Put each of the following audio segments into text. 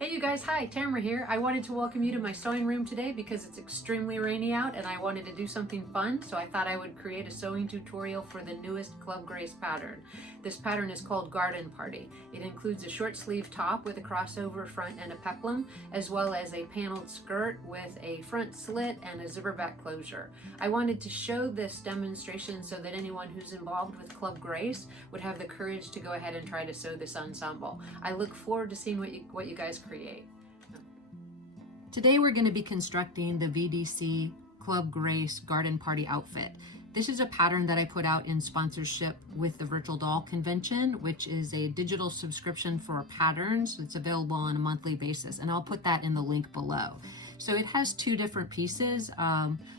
Hey you guys, hi, Tamara here. I wanted to welcome you to my sewing room today because it's extremely rainy out and I wanted to do something fun, so I thought I would create a sewing tutorial for the newest Club Grace pattern. This pattern is called Garden Party. It includes a short sleeve top with a crossover front and a peplum, as well as a paneled skirt with a front slit and a zipper back closure. I wanted to show this demonstration so that anyone who's involved with Club Grace would have the courage to go ahead and try to sew this ensemble. I look forward to seeing what you guys create. Today we're going to be constructing the VDC Club Grace Garden Party outfit. This is a pattern that I put out in sponsorship with the Virtual Doll Convention, which is a digital subscription for patterns. It's available on a monthly basis, and I'll put that in the link below. So it has two different pieces,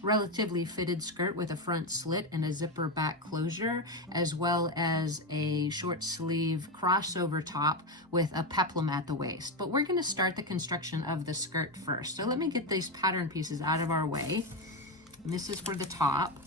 relatively fitted skirt with a front slit and a zipper back closure, as well as a short sleeve crossover top with a peplum at the waist. But we're going to start the construction of the skirt first. So let me get these pattern pieces out of our way. And this is for the top.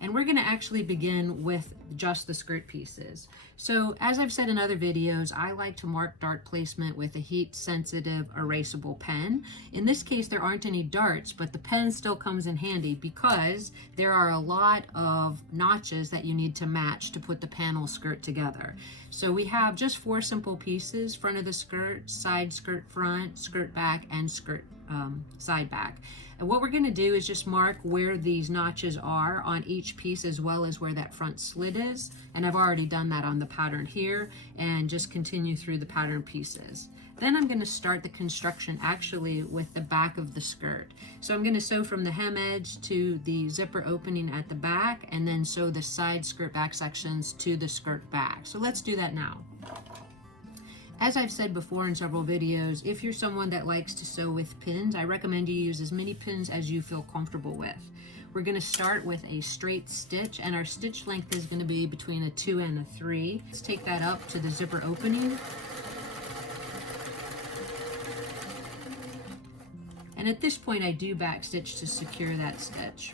And we're going to actually begin with just the skirt pieces. So as I've said in other videos, I like to mark dart placement with a heat sensitive erasable pen. In this case, there aren't any darts, but the pen still comes in handy because there are a lot of notches that you need to match to put the panel skirt together. So we have just 4 simple pieces: front of the skirt, side skirt front, skirt back, and skirt side back. And what we're going to do is just mark where these notches are on each piece, as well as where that front slit is. And I've already done that on the pattern here, and just continue through the pattern pieces. Then I'm going to start the construction actually with the back of the skirt. So I'm going to sew from the hem edge to the zipper opening at the back, and then sew the side skirt back sections to the skirt back. So let's do that now. As I've said before in several videos, if you're someone that likes to sew with pins, I recommend you use as many pins as you feel comfortable with. We're going to start with a straight stitch, and our stitch length is going to be between a 2 and a 3. Let's take that up to the zipper opening. And at this point, I do back stitch to secure that stitch.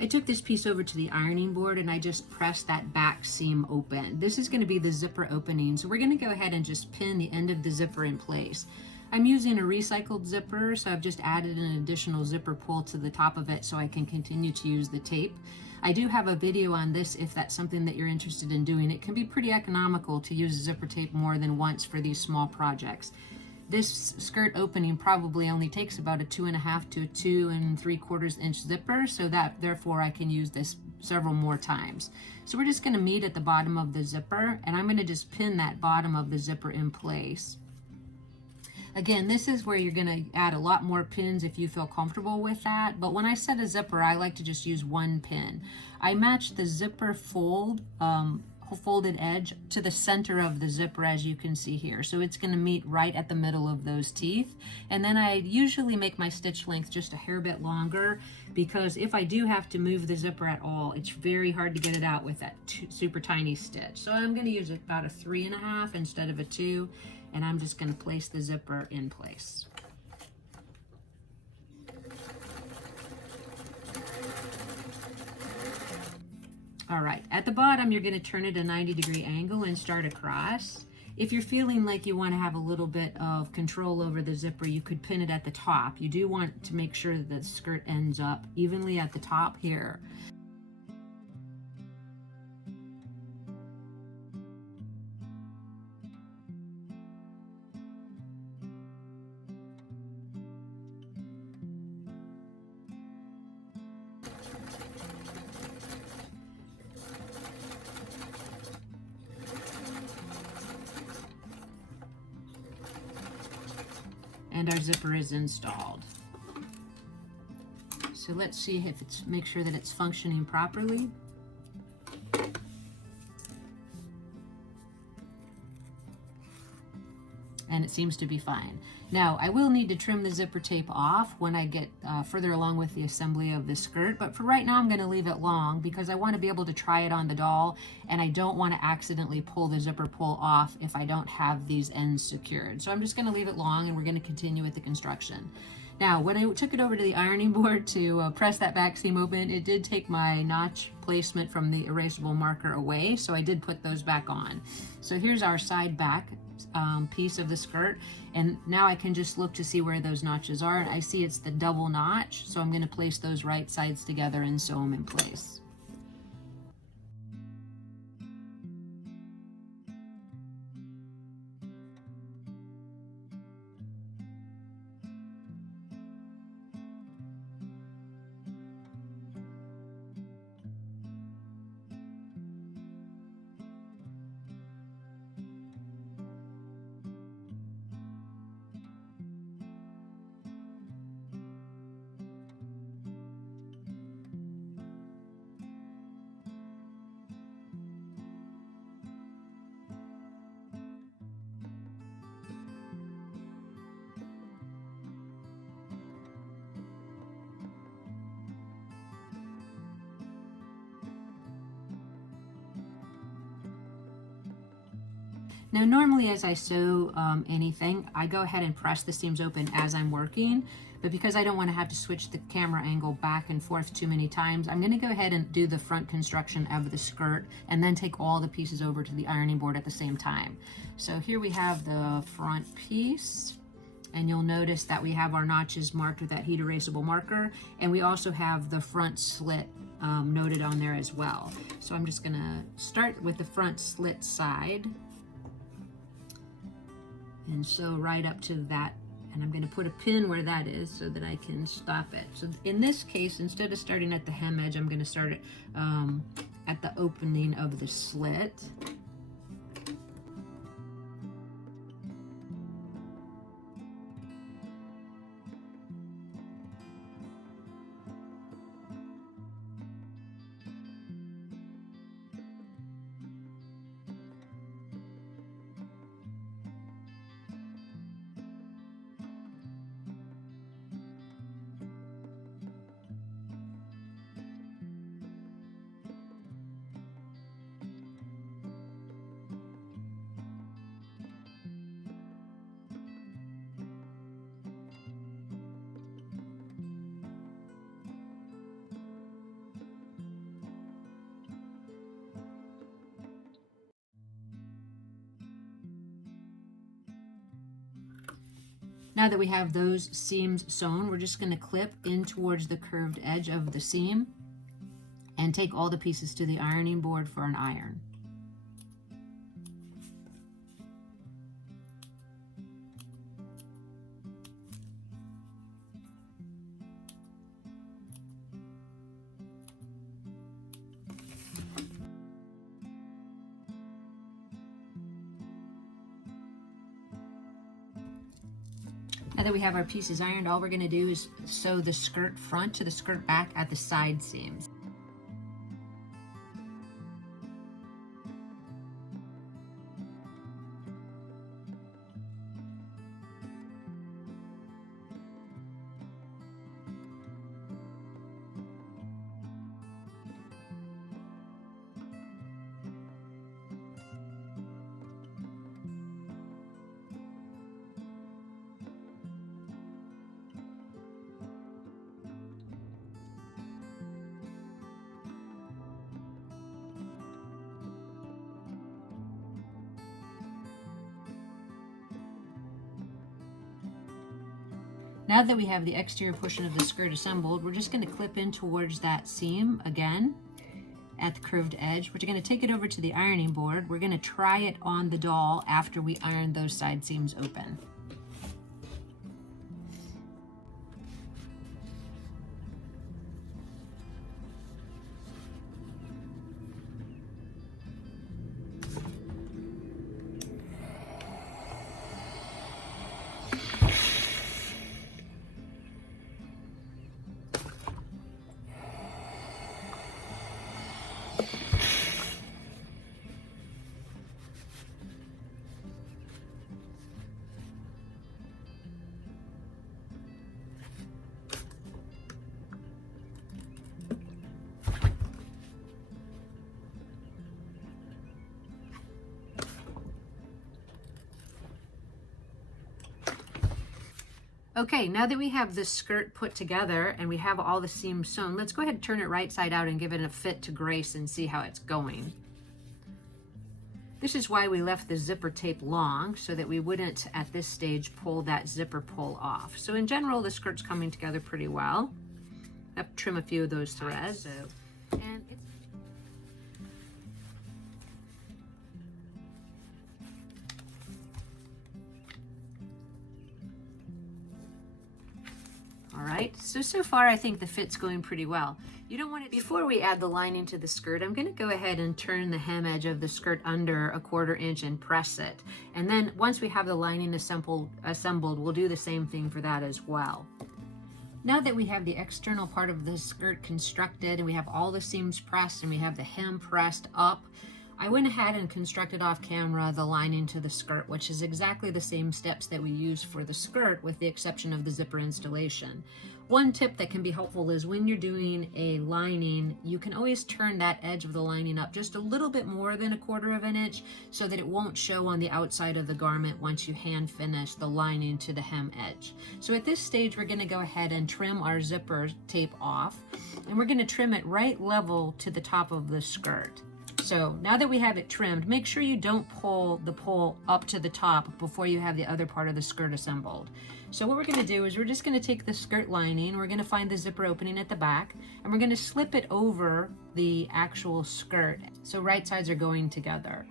I took this piece over to the ironing board and I just pressed that back seam open. This is going to be the zipper opening, so we're going to go ahead and just pin the end of the zipper in place. I'm using a recycled zipper, so I've just added an additional zipper pull to the top of it so I can continue to use the tape. I do have a video on this if that's something that you're interested in doing. It can be pretty economical to use zipper tape more than once for these small projects. This skirt opening probably only takes about a 2.5 to a 2 3/4 inch zipper, so that therefore I can use this several more times. So we're just going to meet at the bottom of the zipper, and I'm going to just pin that bottom of the zipper in place. Again, this is where you're going to add a lot more pins if you feel comfortable with that, but when I set a zipper, I like to just use 1 pin. I match the zipper folded edge to the center of the zipper, as you can see here. So it's going to meet right at the middle of those teeth. And then I usually make my stitch length just a hair bit longer, because if I do have to move the zipper at all, it's very hard to get it out with that super tiny stitch. So I'm going to use about a 3.5 instead of a 2, and I'm just going to place the zipper in place. All right, at the bottom, you're going to turn it a 90-degree angle and start across. If you're feeling like you want to have a little bit of control over the zipper, you could pin it at the top. You do want to make sure that the skirt ends up evenly at the top here. And our zipper is installed. So let's see if make sure that it's functioning properly. And it seems to be fine. Now, I will need to trim the zipper tape off when I get further along with the assembly of the skirt, but for right now I'm going to leave it long because I want to be able to try it on the doll, and I don't want to accidentally pull the zipper pull off if I don't have these ends secured. So I'm just going to leave it long, and we're going to continue with the construction. Now, when I took it over to the ironing board to press that back seam open, it did take my notch placement from the erasable marker away, so I did put those back on. So here's our side back piece of the skirt, and now I can just look to see where those notches are, and I see it's the double notch, so I'm going to place those right sides together and sew them in place. Now normally as I sew anything, I go ahead and press the seams open as I'm working, but because I don't want to have to switch the camera angle back and forth too many times, I'm going to go ahead and do the front construction of the skirt and then take all the pieces over to the ironing board at the same time. So here we have the front piece, and you'll notice that we have our notches marked with that heat erasable marker, and we also have the front slit noted on there as well. So I'm just going to start with the front slit side and sew right up to that, and I'm going to put a pin where that is so that I can stop it. So in this case, instead of starting at the hem edge, I'm going to start it at the opening of the slit. Now that we have those seams sewn, we're just going to clip in towards the curved edge of the seam and take all the pieces to the ironing board for an iron. Now that we have our pieces ironed, all we're going to do is sew the skirt front to the skirt back at the side seams. Now that we have the exterior portion of the skirt assembled, we're just going to clip in towards that seam again at the curved edge. We're going to take it over to the ironing board. We're going to try it on the doll after we iron those side seams open. Okay, now that we have this skirt put together and we have all the seams sewn, let's go ahead and turn it right side out and give it a fit to Grace and see how it's going. This is why we left the zipper tape long, so that we wouldn't at this stage pull that zipper pull off. So in general, the skirt's coming together pretty well. I have to trim a few of those threads. And it's all right, so far I think the fit's going pretty well. You don't want it. Before we add the lining to the skirt, I'm going to go ahead and turn the hem edge of the skirt under 1/4 inch and press it. And then once we have the lining assembled, we'll do the same thing for that as well. Now that we have the external part of the skirt constructed and we have all the seams pressed and we have the hem pressed up, I went ahead and constructed off camera the lining to the skirt, which is exactly the same steps that we use for the skirt with the exception of the zipper installation. One tip that can be helpful is when you're doing a lining, you can always turn that edge of the lining up just a little bit more than 1/4 inch so that it won't show on the outside of the garment once you hand finish the lining to the hem edge. So at this stage, we're going to go ahead and trim our zipper tape off, and we're going to trim it right level to the top of the skirt. So now that we have it trimmed, make sure you don't pull the pole up to the top before you have the other part of the skirt assembled. So what we're going to do is we're just going to take the skirt lining, we're going to find the zipper opening at the back, and we're going to slip it over the actual skirt so right sides are going together.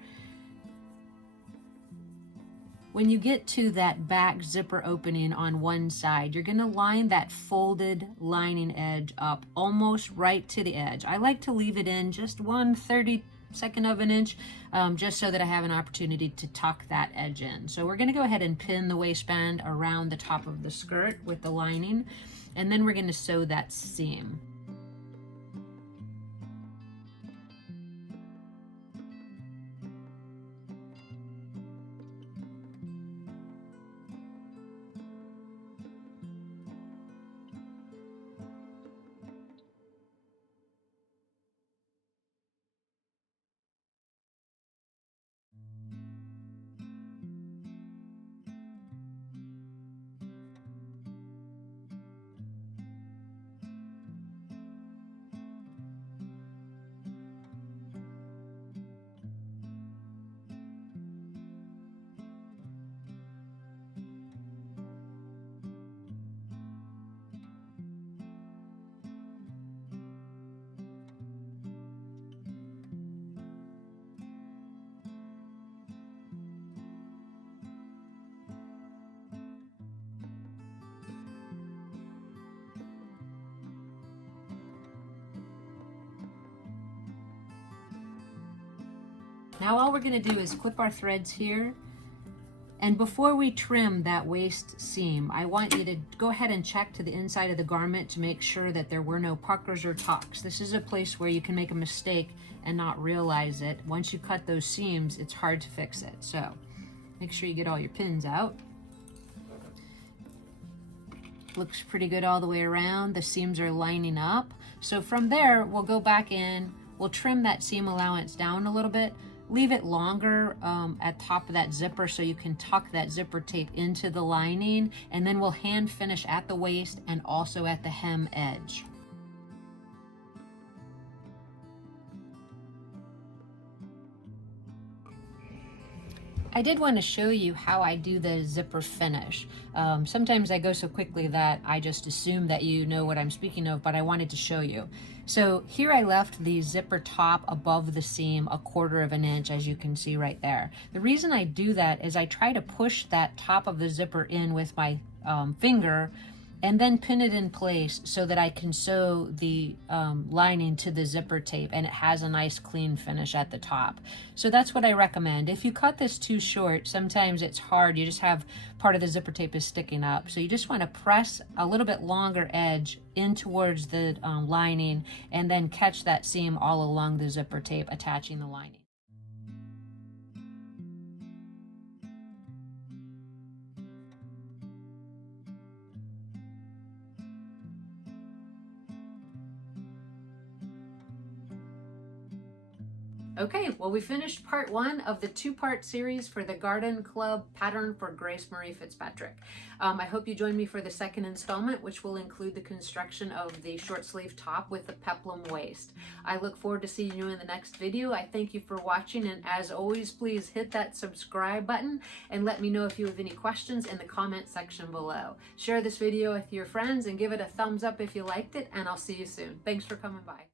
When you get to that back zipper opening on one side, you're going to line that folded lining edge up almost right to the edge. I like to leave it in just 1/32 of an inch, just so that I have an opportunity to tuck that edge in. So we're going to go ahead and pin the waistband around the top of the skirt with the lining, and then we're going to sew that seam. Now all we're going to do is clip our threads here, and before we trim that waist seam, I want you to go ahead and check to the inside of the garment to make sure that there were no puckers or tucks. This is a place where you can make a mistake and not realize it. Once you cut those seams, it's hard to fix it. So make sure you get all your pins out. Looks pretty good all the way around. The seams are lining up. So from there, we'll go back in, we'll trim that seam allowance down a little bit, leave it longer at top of that zipper so you can tuck that zipper tape into the lining, and then we'll hand finish at the waist and also at the hem edge. I did want to show you how I do the zipper finish. Sometimes I go so quickly that I just assume that you know what I'm speaking of, but I wanted to show you. So here I left the zipper top above the seam 1/4 inch, as you can see right there. The reason I do that is I try to push that top of the zipper in with my finger and then pin it in place so that I can sew the lining to the zipper tape and it has a nice clean finish at the top. So that's what I recommend. If you cut this too short, sometimes it's hard. You just have part of the zipper tape is sticking up. So you just want to press a little bit longer edge in towards the lining and then catch that seam all along the zipper tape attaching the lining. Okay, well, we finished part 1 of the 2-part series for the Garden Club pattern for Grace Marie Fitzpatrick. I hope you join me for the second installment, which will include the construction of the short sleeve top with the peplum waist. I look forward to seeing you in the next video. I thank you for watching, and as always, please hit that subscribe button and let me know if you have any questions in the comment section below. Share this video with your friends and give it a thumbs up if you liked it, and I'll see you soon. Thanks for coming by.